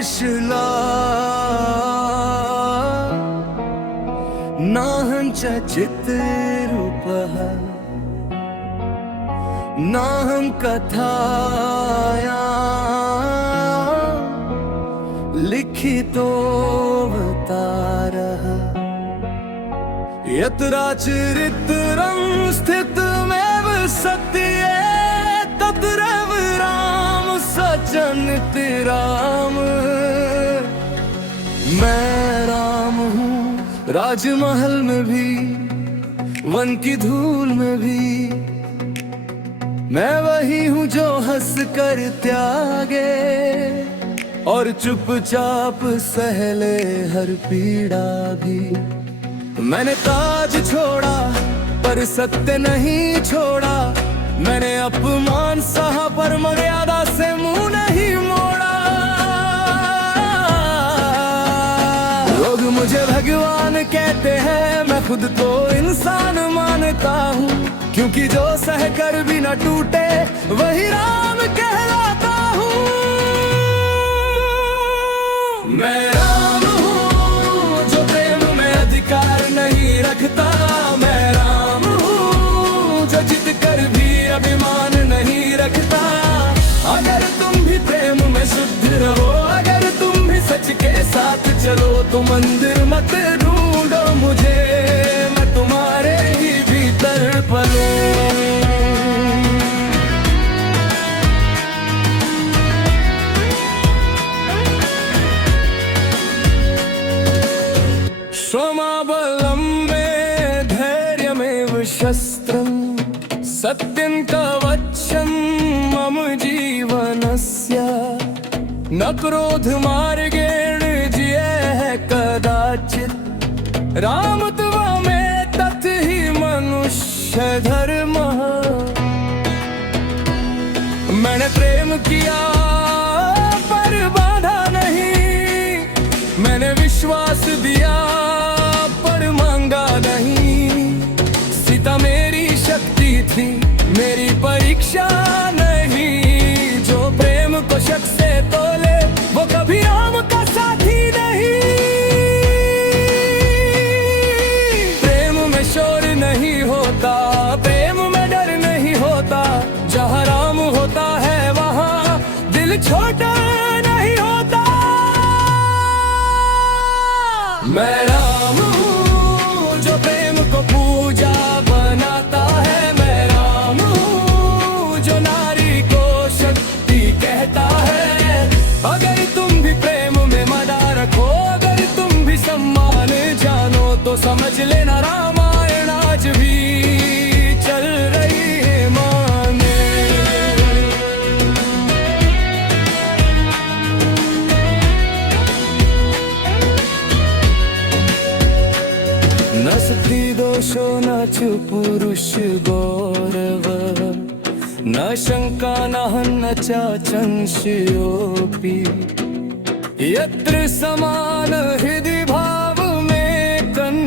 आर्शला नाहं च चित्रूपः नाहं कथाया लिखितोऽवतारः यत्र चरित्रं स्थितमेव सत्ये तत्र राम सजनित राम। मैं राम हूँ राजमहल में भी वन की धूल में भी, मैं वही हूँ जो हंस कर त्यागे और चुपचाप सहले हर पीड़ा भी। मैंने ताज छोड़ा पर सत्य नहीं छोड़ा, मैंने अपमान सहा पर मर्यादा से मुंह नहीं मोड़ा। लोग मुझे भगवान कहते हैं, मैं खुद को इंसान मानता हूँ, क्योंकि जो सह कर भी न टूटे वही राम कहलाता हूँ। मैं राम हूँ जो प्रेम में अधिकार नहीं रखता, मैं राम हूँ जो जीत कर भी अभिमान नहीं रखता। अगर तुम भी प्रेम में शुद्ध रहो, अगर तुम भी सच के साथ चलो, तो मंदिर मत ढूंढो मुझे, मैं तुम्हारे ही भीतर पलूं। क्षमाबलं मे धैर्यमेव शस्त्रं सत्यं कवचं मम जीवनस्य। न क्रोधमार्गेण जियेः कदाचित् रामत्वमे तत् हि मनुष्य धर्मः। मैंने प्रेम किया पर बाधा नहीं, मैंने विश्वास दिया पर मांगा नहीं। सीता मेरी शक्ति थी, मेरी परीक्षा नहीं। जो प्रेम को शक से तोले वो कभी राम का साथी नहीं। प्रेम में शोर नहीं होता, प्रेम में डर नहीं होता, जहाँ राम होता है वहाँ दिल छोटा नहीं होता। मैं राम हूँ जो प्रेम को पूजा बनाता है, मैं राम हूँ जो नारी को शक्ति कहता है। अगर तुम भी प्रेम में मदा रखो, अगर तुम भी सम्मान जानो, तो समझ लेना रामायण आज भी चल रही है माने। न स्त्री दोषो न च पुरुष गौरव, न शंका न चाचंस्योऽपि। यत्र समान हृदि भाव में कन्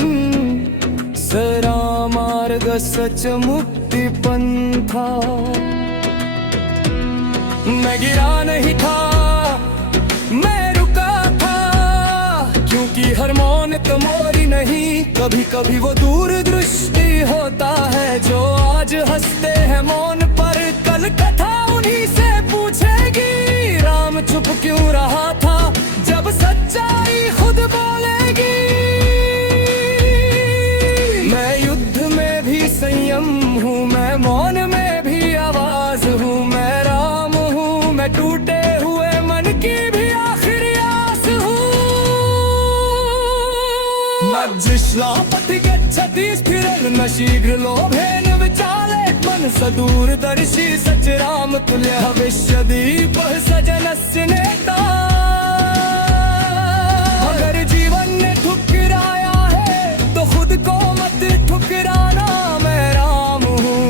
स रामार्ग सच मुक्ति पंथा। मैं गिरा नहीं था, मैं रुका था, क्योंकि हर मौन तो मोरी नहीं। कभी कभी वो दूर दृष्टि होता है जो आज हंसते हैं मौन पर, कल कथा उन्हीं से पूछेगी राम चुप क्यों रहा था, जब सच्चाई खुद बोलेगी। मैं युद्ध में भी संयम हूँ, मैं मौन में भी आवाज हूँ, मैं राम हूँ, मैं टूटे हुए मन की भी आखिरी आस हूँ। मज्जिश्ला पथि गच्छति स्थिरं न शीघ्र लोभेन विचालेत् मनः दूरदर्शी सच राम तुल्य विश्वदीपः सजनस्य नेता। अगर जीवन ने ठुकराया है तो खुद को मत ठुकराना, मैं राम हूँ।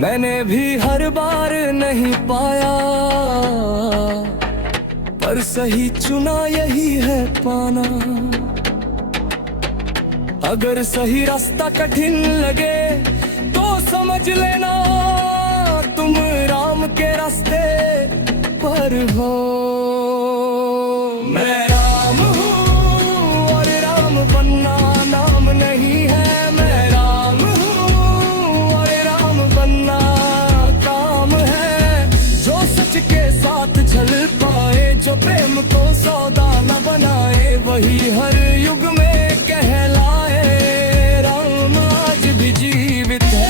मैंने भी हर बार नहीं पाया, पर सही चुना यही है पाना। अगर सही रास्ता कठिन लगे तो समझ लेना तुम राम के रास्ते पर हो। मैं राम हूँ और राम बनना नाम नहीं है। मैं राम हूँ और राम बनना काम है। जो सच के साथ चल पाए, जो प्रेम को सौदा न बनाए, वही हर युग में कहलाए राम आज भी जीवित है।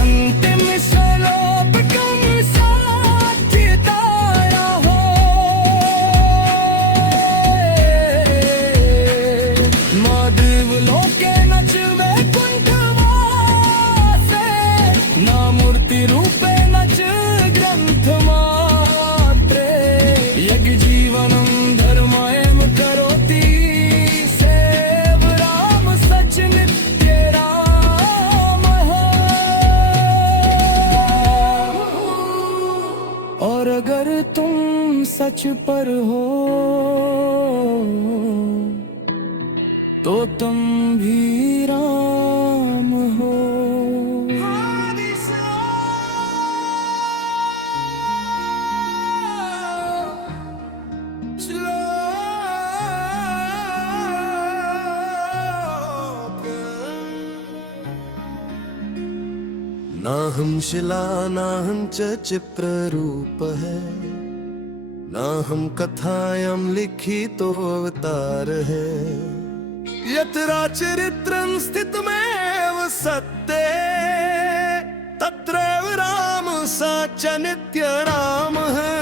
अंतिम श्लोक कम साथी तारा हो। माधव लोके नचवे कुंठवासे, ना मूर्ति रूपे नच ग्रंथ मात्रे। यज्ञ जीवनम धर्मयम करोति, सेव राम सच नित्य राम हो। और अगर तुम सच पर हो तो तुम भी राम हो। ना हम शिला ना हम चित्र रूप है, ना हम कथायां लिखितो अवतार है। यत्र चरित्रं स्थितमेव सत्ये, तत्रैव राम सा च नित्य राम है।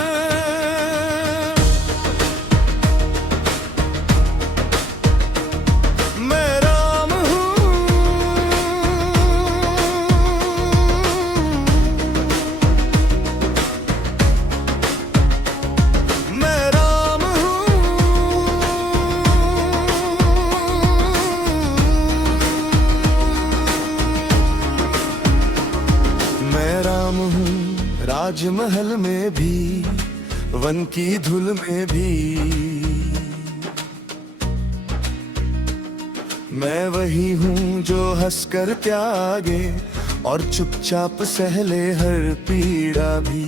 राजमहल में भी, वन की धूल में भी, मैं वही हूँ जो हंसकर त्यागे और चुपचाप सहले हर पीड़ा भी।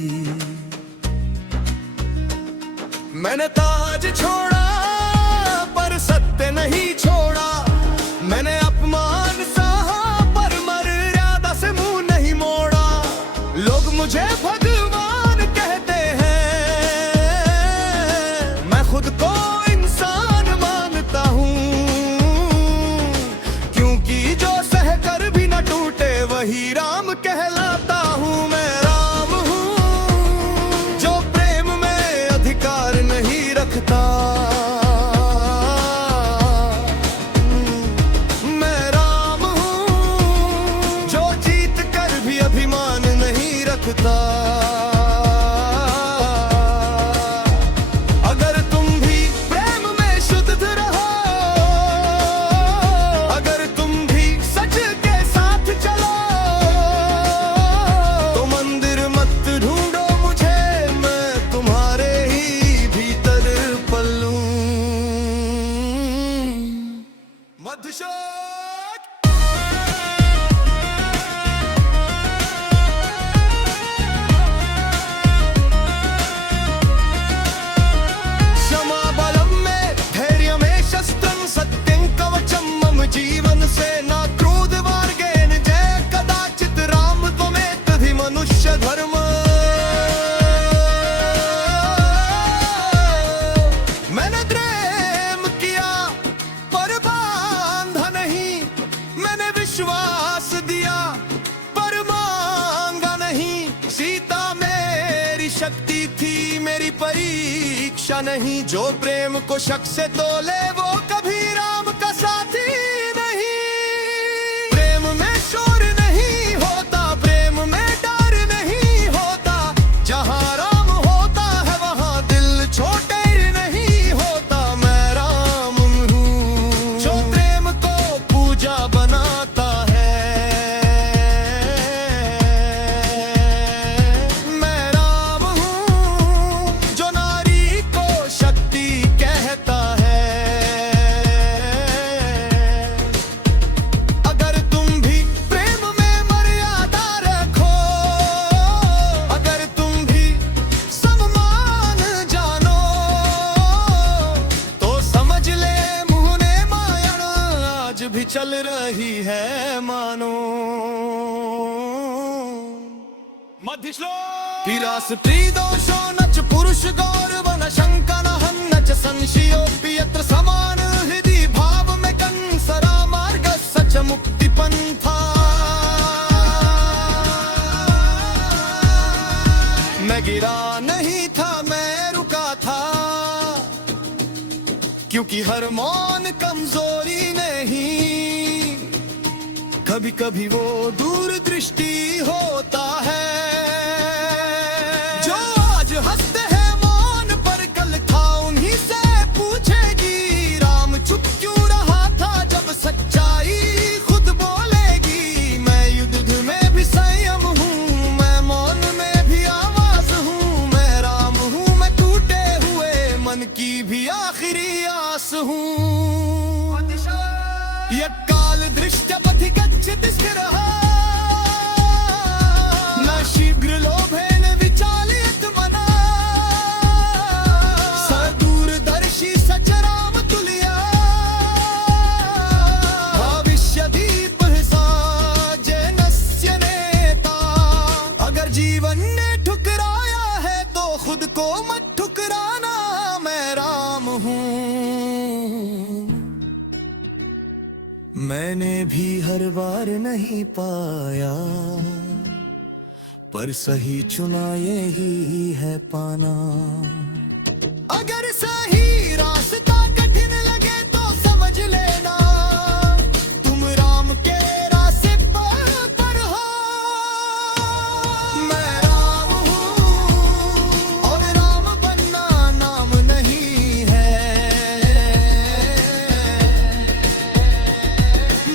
मैंने ताज छोड़ा पर सत्य नहीं छोड़ा। मैंने अपमान सहा पर मर्यादा से मुंह नहीं मोड़ा। लोग मुझे भगवान कहते हैं, मैं खुद को इंसान मानता हूँ। क्योंकि जो सहकर भी न टूटे वही राम कहलाता हूँ। मैं राम हूँ जो प्रेम में अधिकार नहीं रखता। मैं राम हूँ जो जीत कर भी अभिमान नहीं रखता। अगर तुम भी प्रेम में शुद्ध रहो, अगर तुम भी सच के साथ चलो, तो मंदिर मत ढूंढो मुझे, मैं तुम्हारे ही भीतर पलूं। मधुशोक जीवन से ना क्रोध मार्गेन जय कदाचित राम त्वमेतद्धि मनुष्य धर्म। मैंने प्रेम किया पर बांधा नहीं। मैंने विश्वास दिया पर मांगा नहीं। सीता मेरी शक्ति थी, मेरी परीक्षा नहीं। जो प्रेम को शक से तोले वो कभी राम का साथी नहीं। प्रेम में शोर नहीं होता, प्रेम में डर नहीं होता। जहाँ राम होता है वहाँ दिल छोटे नहीं होता। मैं राम हूँ जो प्रेम को पूजा बनाता है। मैं राम हूँ जो नारी को शक्ति कहता मध्य श्लोक हिरासती दोषो न च पुरुष गौरव न शंका न हं न च संशयोऽपि यत्र समान हृदि भाव में कंसरा मार्ग सच मुक्ति पंथा मैं गिरा नहीं था मैं रुका था क्योंकि हर मौन कमजोरी नहीं कभी कभी वो दूरदृष्टि होता है जो आज हंसते हैं मौन पर कल था उन्हीं से पूछेगी राम चुप क्यों रहा था जब सच्चाई खुद बोलेगी मैं युद्ध में भी संयम हूँ मैं मौन में भी आवाज हूँ मैं राम हूँ मैं टूटे हुए मन की भी आखिरी आस हूँ ये काल दृष्टि पथि गच्छति स्थिरः न शीघ्र लोभेन विचालयत मनः सदूरदर्शी सचराम तुल्यः भविष्यदीपः सा जनस्य नेता अगर जीवन ने ठुकराया है तो खुद को मत ठुकराना मैं राम हूँ मैंने भी हर बार नहीं पाया पर सही चुना यही है पाना अगर सही रास्ता कठिन लगे तो समझ लेना तुम राम के रास्ते पर हो मैं राम हूँ और राम बनना नाम नहीं है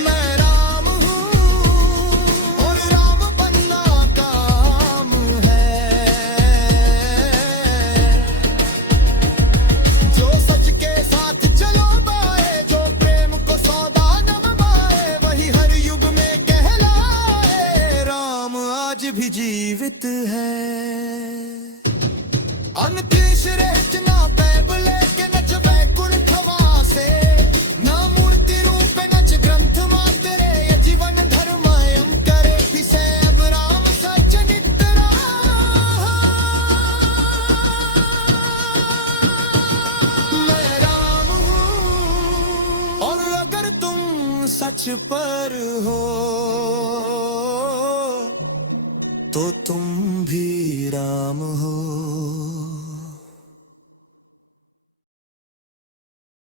मैं राम हूँ और राम बनना काम है जो सच के साथ चलो बाए जो प्रेम को सौदा न माए वही हर युग में कहलाए राम आज भी जीवित है अनतीश रचना पैबले के नच वैकुंठ वासे न मूर्ति रूप नच ग्रंथ मातरे ये जीवन धर्मयम करे पिसे अब राम सच नितरा मैं राम हूँ और अगर तुम सच पर हो तो तुम भी राम हो